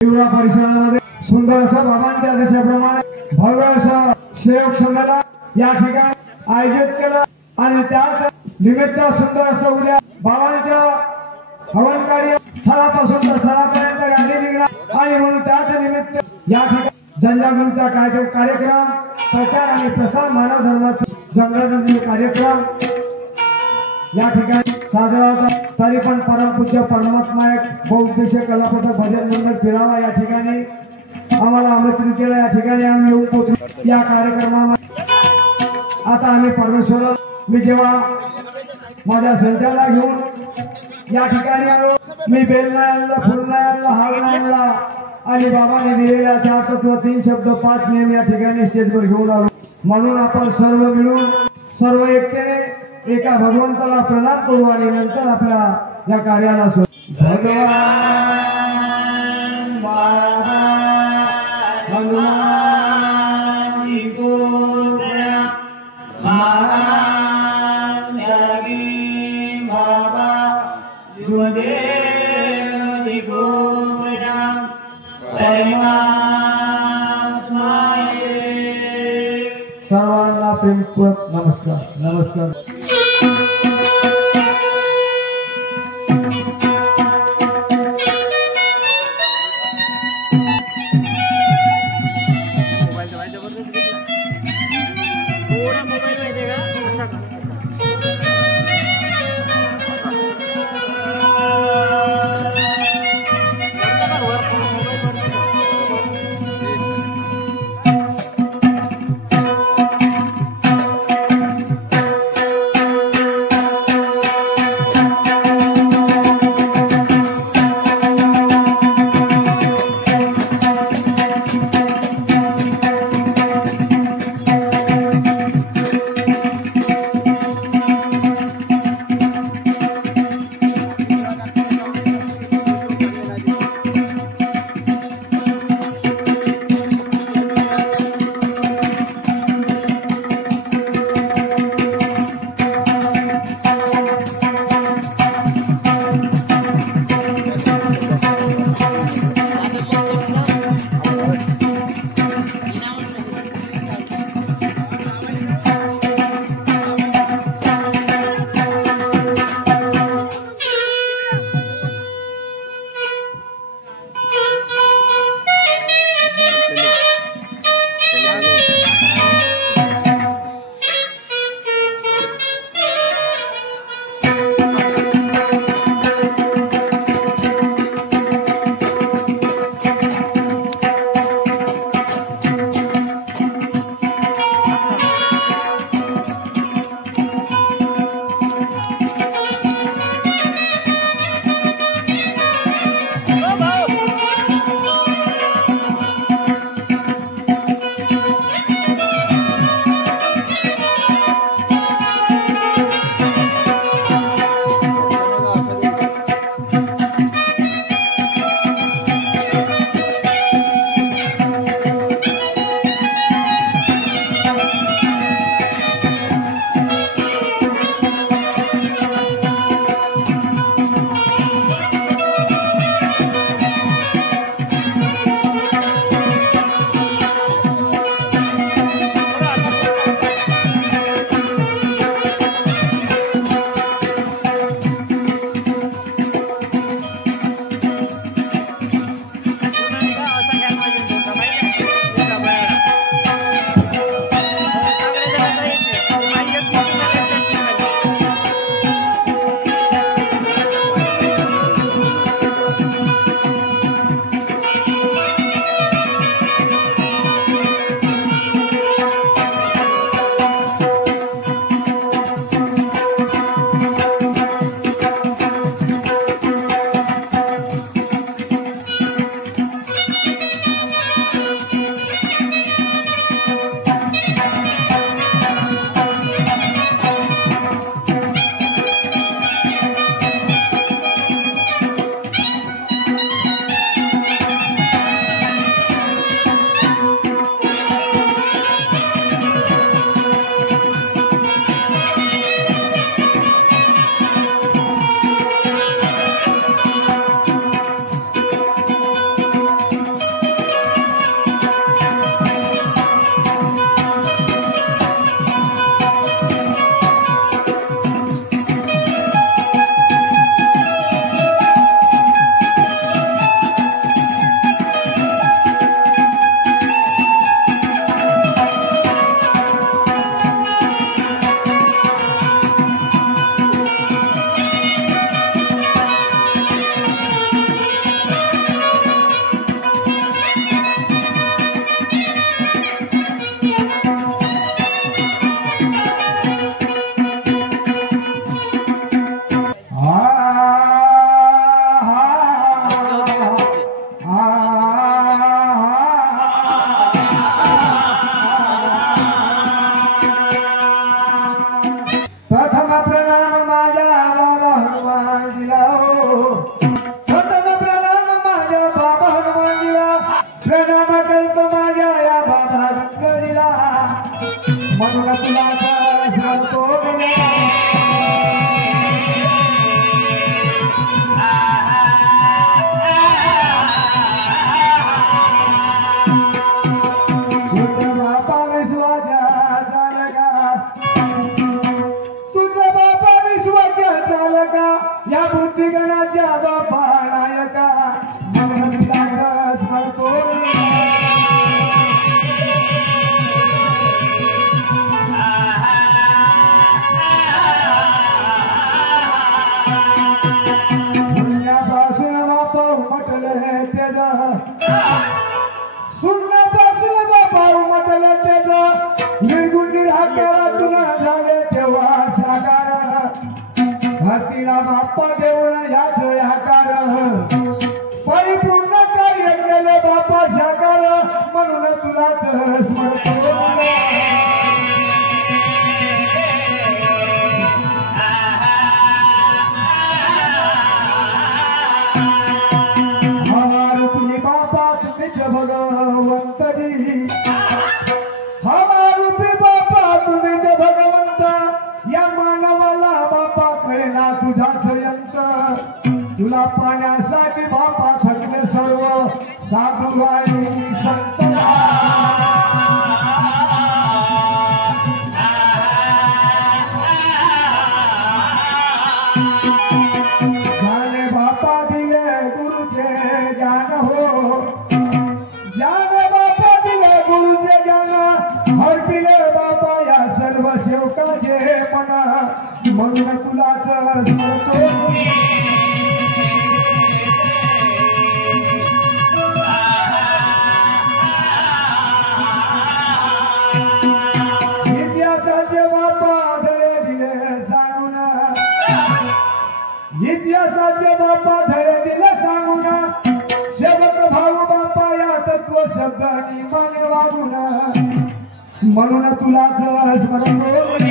तिवरा परिसरामध्ये सुंदर असं बाबांच्या आदेशाप्रमाणे भव्य असं सेवक संमेलन या ठिकाणी आयोजित केलं आणि त्याच निमित्त सुंदर असं उद्या बाबांच्या हवन कार्य स्थळापासून तर स्थळापर्यंत रॅली निघणार आणि म्हणून त्याच निमित्त या ठिकाणी जनजागृतीचा कार्यक्रम प्रचार आणि प्रसार मानव धर्माचा जनजागृती कार्यक्रम या ठिकाणी साजरा होता। तरी पण परमपूज्य परमात्मा एक बहुउद्देशीय कलापथक भजन मंडळ फिरावा या ठिकाणी आम्हाला आमंत्रित केलं। या ठिकाणी आम्ही येऊन पोहोचलो या कार्यक्रमामध्ये। आता आम्ही परमेश्वर मी जेव्हा माझ्या संचाला घेऊन या ठिकाणी आलो, मी बेल नाही आणला, फुल नाही आणला, हार नाही आणला आणि बाबाने दिलेल्या 4 तत्व 3 शब्द 5 नियम या ठिकाणी स्टेजवर घेऊन आलो। म्हणून आपण सर्व मिळून सर्व एकतेने एका भगवंताला प्रणाम करू आणि नंतर आपल्या या कार्याला भगवान बाबा हनुमान को महान त्यागी बाबा जुदेव को सर्वांना प्रेमपूर्वक नमस्कार। नमस्कार। बुद्धिगणाच्या बापा नायका म्हणून तुलाच म्हणतो शून्यापासून बापा उमटले त्याचा शून्यापासून बापा उमटले त्याचा निर्गुण निराकार तुला झाले तेव्हा साकार धरतीला बाप्पा देऊळ याच आकार परिपूर्ण कार्य केले बाप्पा साकार म्हणून तुलाच स्मरतो रूपी बाप्पा तुम्हीच भगवंतरी रूपी बाप्पा तुम्हीच भगवंत या मानवाला बापा कळेना तुझाच यंत्र तुला पाण्यासाठी बापा थकले सर्व साधू आणि संत ज्ञाने बापा दिले गुरुचे ज्ञान हो ज्ञाने बापा दिले गुरुचे ज्ञान हरपिले बापा या सर्व सेवकाचे मना म्हणून तुलाच स्मरतो इतिहासाचे बापा धडे दिले सांगून इतिहासाचे बापा धडे दिले सांगून सेवक भाऊ बापा या तत्व शब्दांनी मन वागून म्हणून तुलाच स्मरतो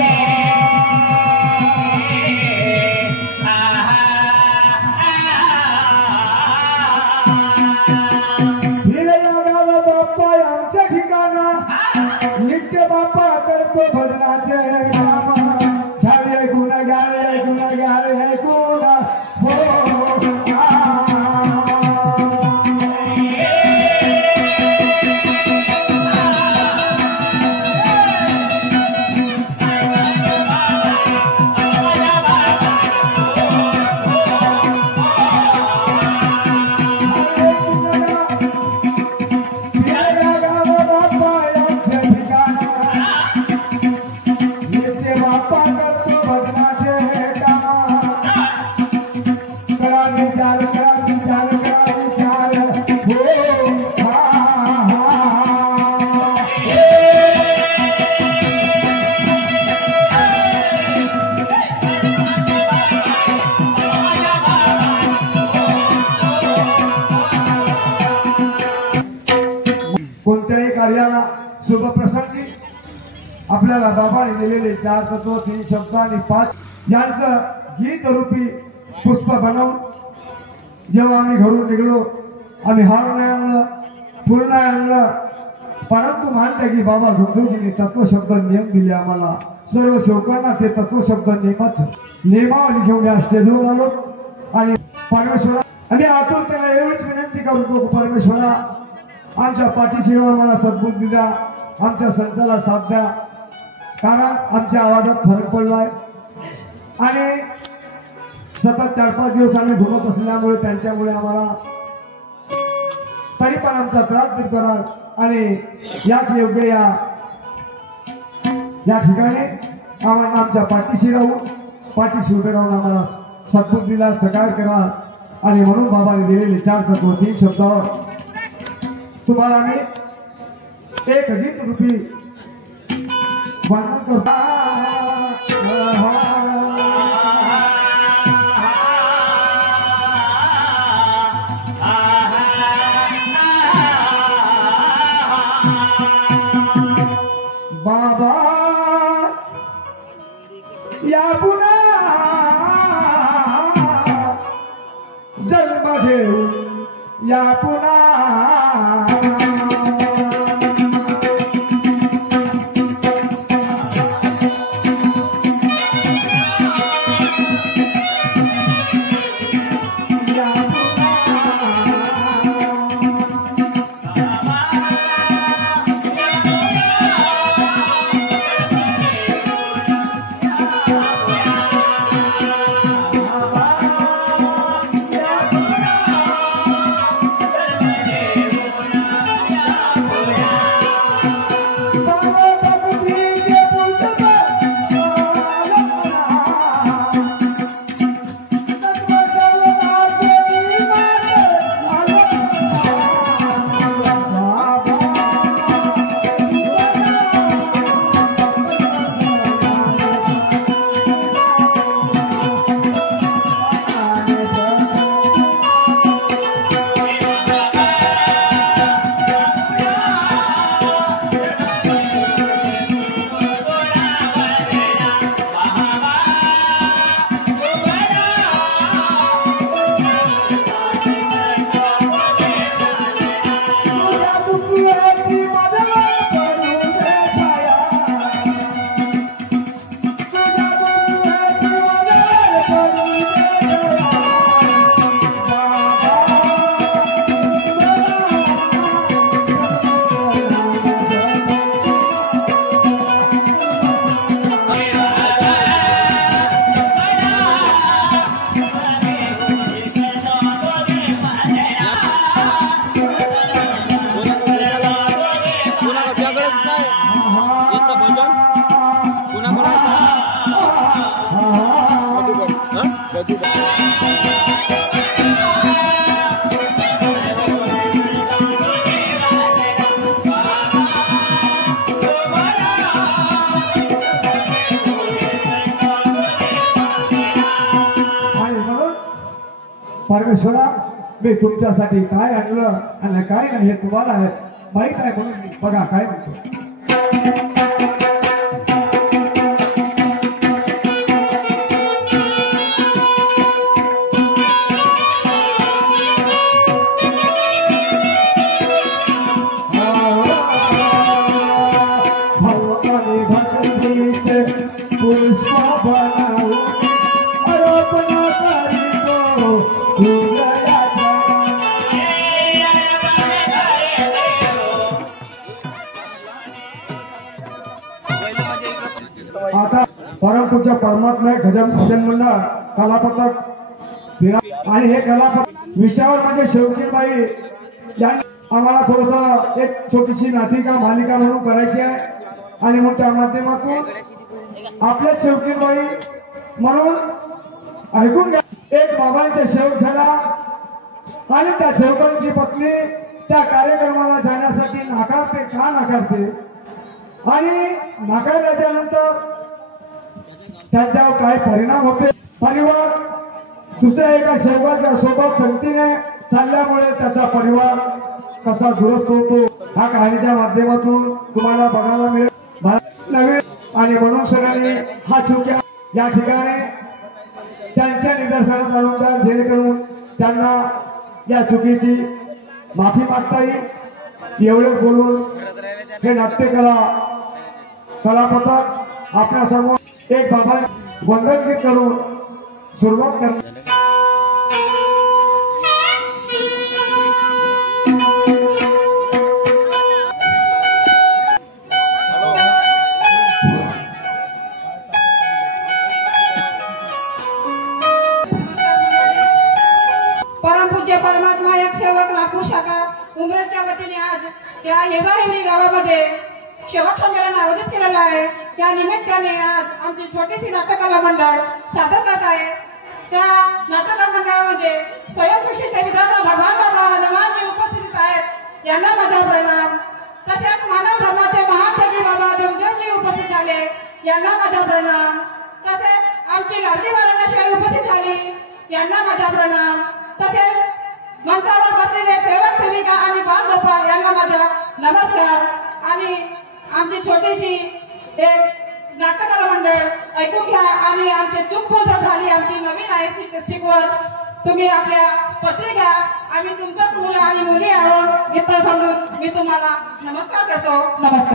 बाप्पा आमच्या ठिकाणा नित्य बाप्पा करतो भजनाचे काम घ्यावे गुण घ्यावे गुण घ्यावे गुण कोणत्याही कार्याला शुभ प्रसंगी आपल्याला बाबाने दिलेले 4 तत्व 3 शब्द आणि 5 यांचं गीत रूपी पुष्प बनवून जेव्हा आम्ही घरून निघलो आम्ही हार नाही आणलं फुल नाही आणलं परंतु मानते की बाबा धुंदूजीने तत्वशब्द नियम दिले आम्हाला सर्व सेवकांना ते तत्वशब्द नियमावली घेऊन या स्टेजवर आलो आणि परमेश्वरा आणि आतून त्याला एवढीच विनंती करतो परमेश्वरा आमच्या पाठीशी मला सद्बुद्धी द्या आमच्या संचाला साथ द्या कारण आमच्या आवाजात फरक पडलाय आणि सतत 4-5 दिवस आम्ही घुमत असल्यामुळे त्यांच्यामुळे आम्हाला तरी पण आमचा त्रास दूर करा आणि याच योग्य या ठिकाणी आम्हाला आमच्या पाठीशी राहून पाठीशी उभे राहून आम्हाला सद्बुद्धीला सकाळ करा आणि म्हणून बाबाने दिलेले 4 तत्व 3 शब्दावर तुम्हाला मी एक गीत रूपी वर्णन करतो बाबा या पुन्हा जन्म घेऊन या पुन्हा परमेश्वरा मी तुमच्यासाठी काय आणलं आणि काय नाही हे तुम्हाला माहित आहे म्हणून मी बघा काय म्हणतो. आता परमपूज्य परमात्मा भजन मंडळ कलापथक आणि हे कलापथक विषयावर म्हणजे शेवकीबाई यांनी आम्हाला थोडस एक छोटीशी नाटिका मालिका म्हणून करायची आहे आणि मग त्या माध्यमातून आपल्या शेवकीबाई म्हणून ऐकून घ्या. एक बाबांचा सेवक झाला आणि त्या सेवकांची पत्नी त्या कार्यक्रमाला जाण्यासाठी नाकारते. का नाकारते आणि नाकारल्याच्यानंतर त्यांच्यावर काय परिणाम होते. परिवार दुसऱ्या एका सेवकाच्या सोबत संगतीने चालल्यामुळे त्याचा परिवार कसा दुरुस्त होतो हा कहाणीच्या माध्यमातून तुम्हाला बघायला मिळेल. नवीन आणि म्हणून सरांनी हा चुक्या या ठिकाणी त्यांच्या निदर्शनात आणून द्या जेणेकरून त्यांना या चुकीची माफी मागता येईल. एवढेच बोलून हे नाट्यकला कलापथक आपल्यासमोर एक बाबा वंदन गीत करून सुरुवात करणार. परमपूज्य परमात्मा एक सेवक नागपूर शाखा उमरेडच्या वतीने आज त्या हिवरी गावामध्ये शेवट संमेलन आयोजित केलेलं आहे. त्या निमित्ताने आज आमची छोटीशी नाट्यकला मंडळ सादर करत आहे. त्या नाट्यकला मंडळामध्ये स्वयंसृष्टीचे विधाता भगवान बाबा हनुमानजी उपस्थित आहेत. यांना माझा प्रणाम. तसेच मानव धर्माचे महात्यागी बाबा देवदेवजी उपस्थित झाले. यांना माझा प्रणाम. तसेच आमची लाडकी वाराणसी उपस्थित झाली. यांना माझा प्रणाम. तसेच मंचावर बसलेले सेवक सेविका आणि बालगोपाल यांना माझा नमस्कार. आणि आमची छोटीशी एक नाट्यकला मंडळ ऐकून घ्या आणि आमची चूक भूल झाली आमची नवीन आहे शिकवण तुम्ही आपल्या पत्रे घ्या. आम्ही तुमच्याच मुलं आणि मुली आहोत इथं समजून मी तुम्हाला नमस्कार करतो. नमस्कार.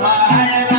Bye.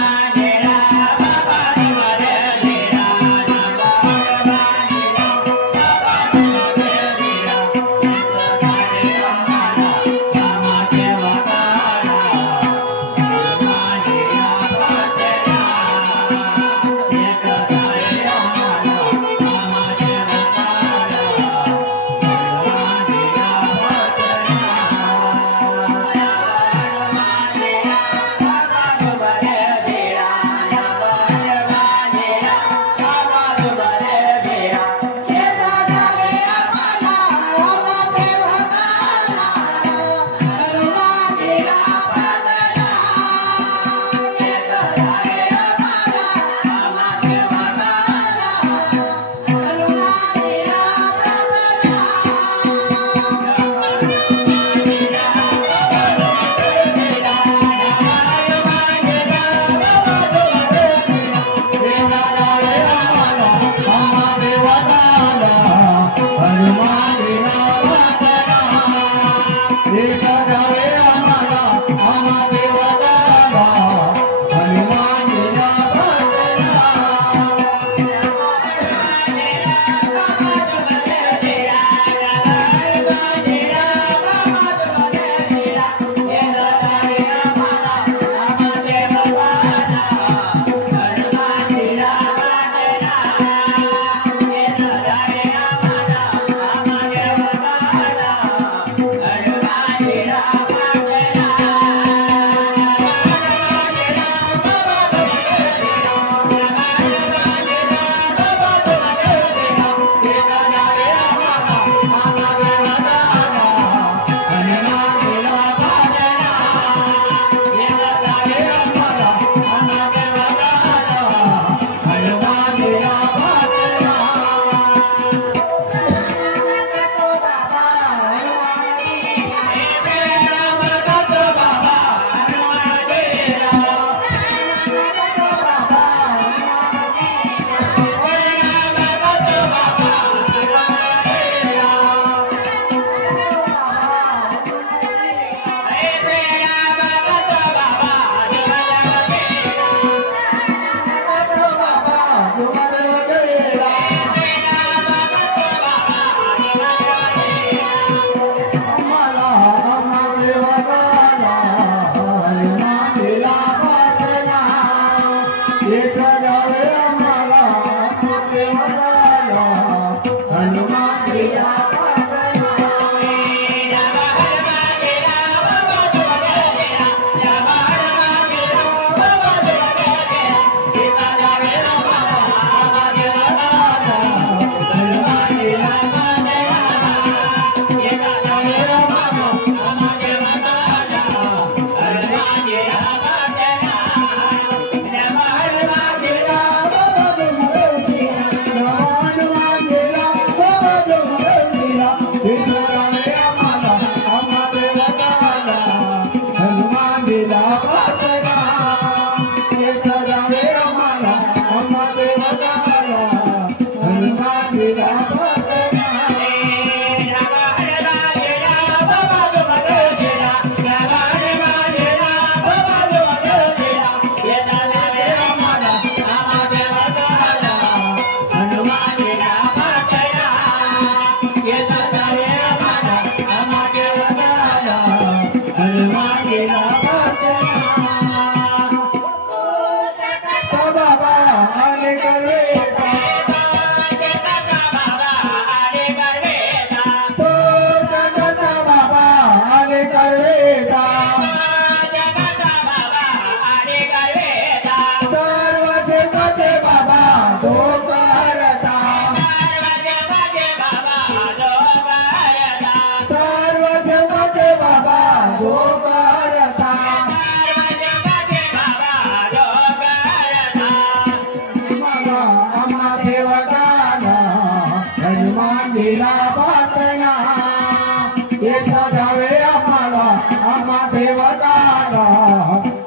येता जावे आम्हाला आम्हा देवताला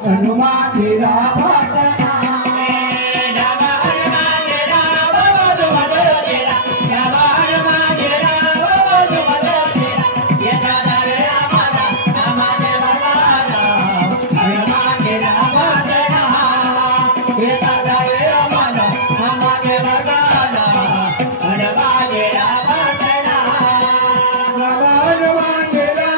हनुमानजीला प्रार्थना हनुमानजीला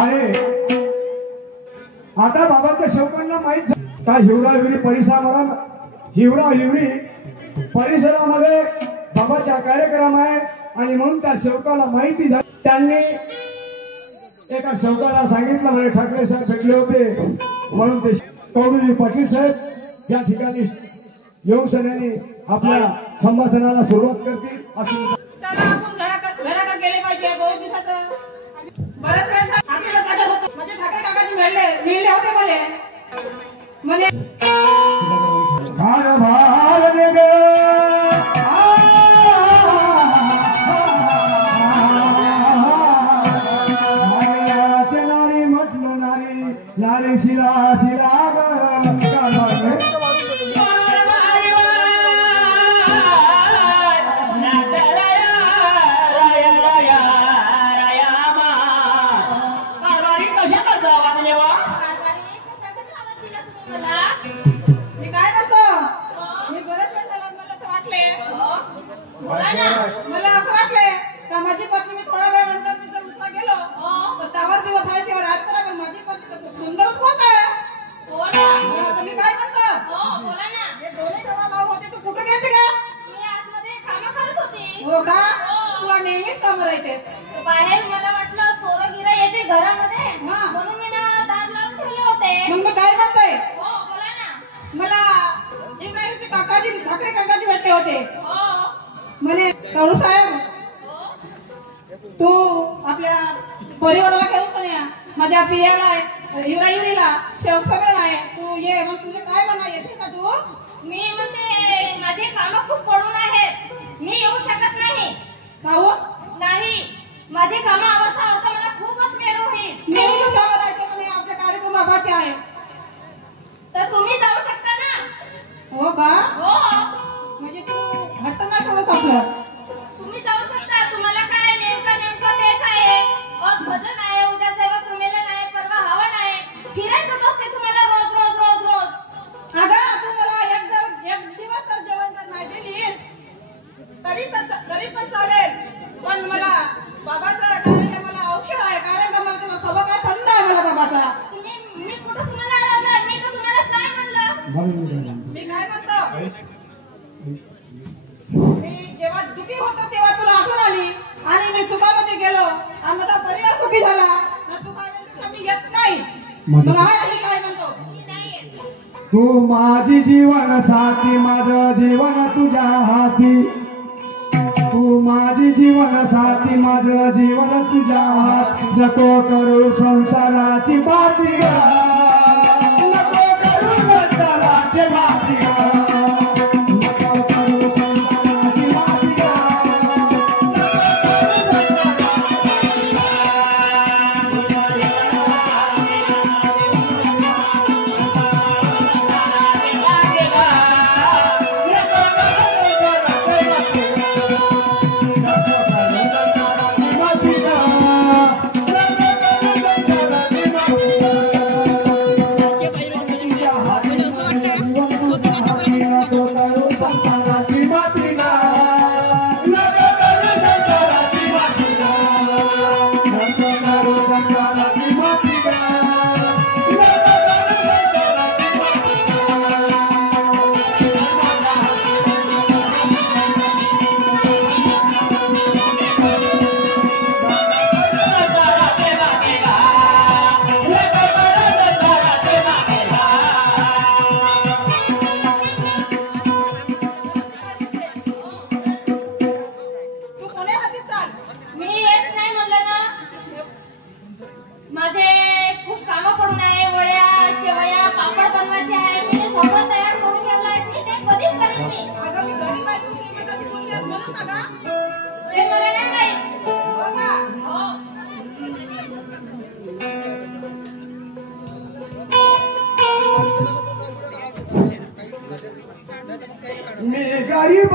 आणि आता बाबाच्या सेवकांना माहित झालं का हिवरा हिवरी परिसरामध्ये बाबाचा कार्यक्रम आहे आणि म्हणून त्या सेवकाला माहिती झाली. त्यांनी एका सेवकाला सांगितलं म्हणे ठाकरे साहेब भेटले होते म्हणून ते कवडूजी पाटील साहेब या ठिकाणी येऊन सगळ्यांनी आपल्या संभाषणाला सुरुवात करतील असं. चला आपण घराकडे गेले पाहिजे. 2 दिवसाचं बरंच वेळ आपल्याला जागा होतं. म्हणजे ठाकरे काकाजी मिळले होते म्हणे कारभार नारी म्हटलं नारी शिला मला असं वाटलंय का माझी पत्नी मी थोड्या वेळानंतर मी जर उठला गेलो तर त्यावर मी वथायची आज तर माझी पत्नी तर खूप सुंदरच होत आहे. तुम्ही काय म्हणता? हे डोळे जेव्हा लावून होते तू कुठे गेलते का? मी आतमध्ये कामं करत होते. हो का? तुला नेहमीच कामं राहते. बाहेर मला वाटलं चोर गिरा येते घरामध्ये म्हणून मी ना दार लावून ठेवले होते. मग मी काय म्हणताय? हो बोला ना. मला इब्राहिमचे काकाजी ठाकरे काकाजी भेटले होते हो म्हणे करू साहेब तू आपल्या परिवाराला घेऊन पण या माझ्या पियाला युवरीला शेवसमेला आहे तू ये. मग तुझे काय म्हणा येते का तू? मी म्हणते माझे कामं खूप पडून आहेत. मी येऊ शकत नाही. काहू नाही माझे कामं आवडता मला खूपच वेळ होईल. नेहमीच कामं राहायचे म्हणे आपले कार्यक्रम बाबाचे आहे. तर तुम्ही जाऊ शकता ना? हो का? हो म्हणजे तू हट्ट नाही सोडत आपलं. तुम्ही जाऊ शकता. तुम्हाला काय नेमकं तेच आहे. आज भजन आहे, उद्या सेवा संमेलन आहे, परवा हवन आहे. फिरायचंच असते तुम्हाला रोज रोज रोज रोज. अगं तू मला एक दिवस तर जेवण जर नाही दिलीस तरी पण चालेल. पण मला बाबाचा कार्यक्रमाला औषध आहे. कार्यक्रमाला त्याचा स्वभाव काय संत आहे मला बाबाचा. मी कुठं तुम्हाला अडवलं? मी तर तुम्हाला काय म्हणलं? मी काय म्हणतो मी जेव्हा दुखी होतो तेव्हा तुला आठवण आली आणि मी सुखामध्ये गेलो आणि माझा परिवार सुखी झाला. तर तू काय म्हणतो मी येत नाही. मग आणि काय म्हणतो मी नाही येत. तू माझी जीवन साथी माझं जीवन तुझ्या हाती. तू माझी जीवन साथी माझं जीवन तुझ्या हाती. नको करू संसाराची बाती नको करू संसाराची बाती नको करू संसाराची बाती मी गरीब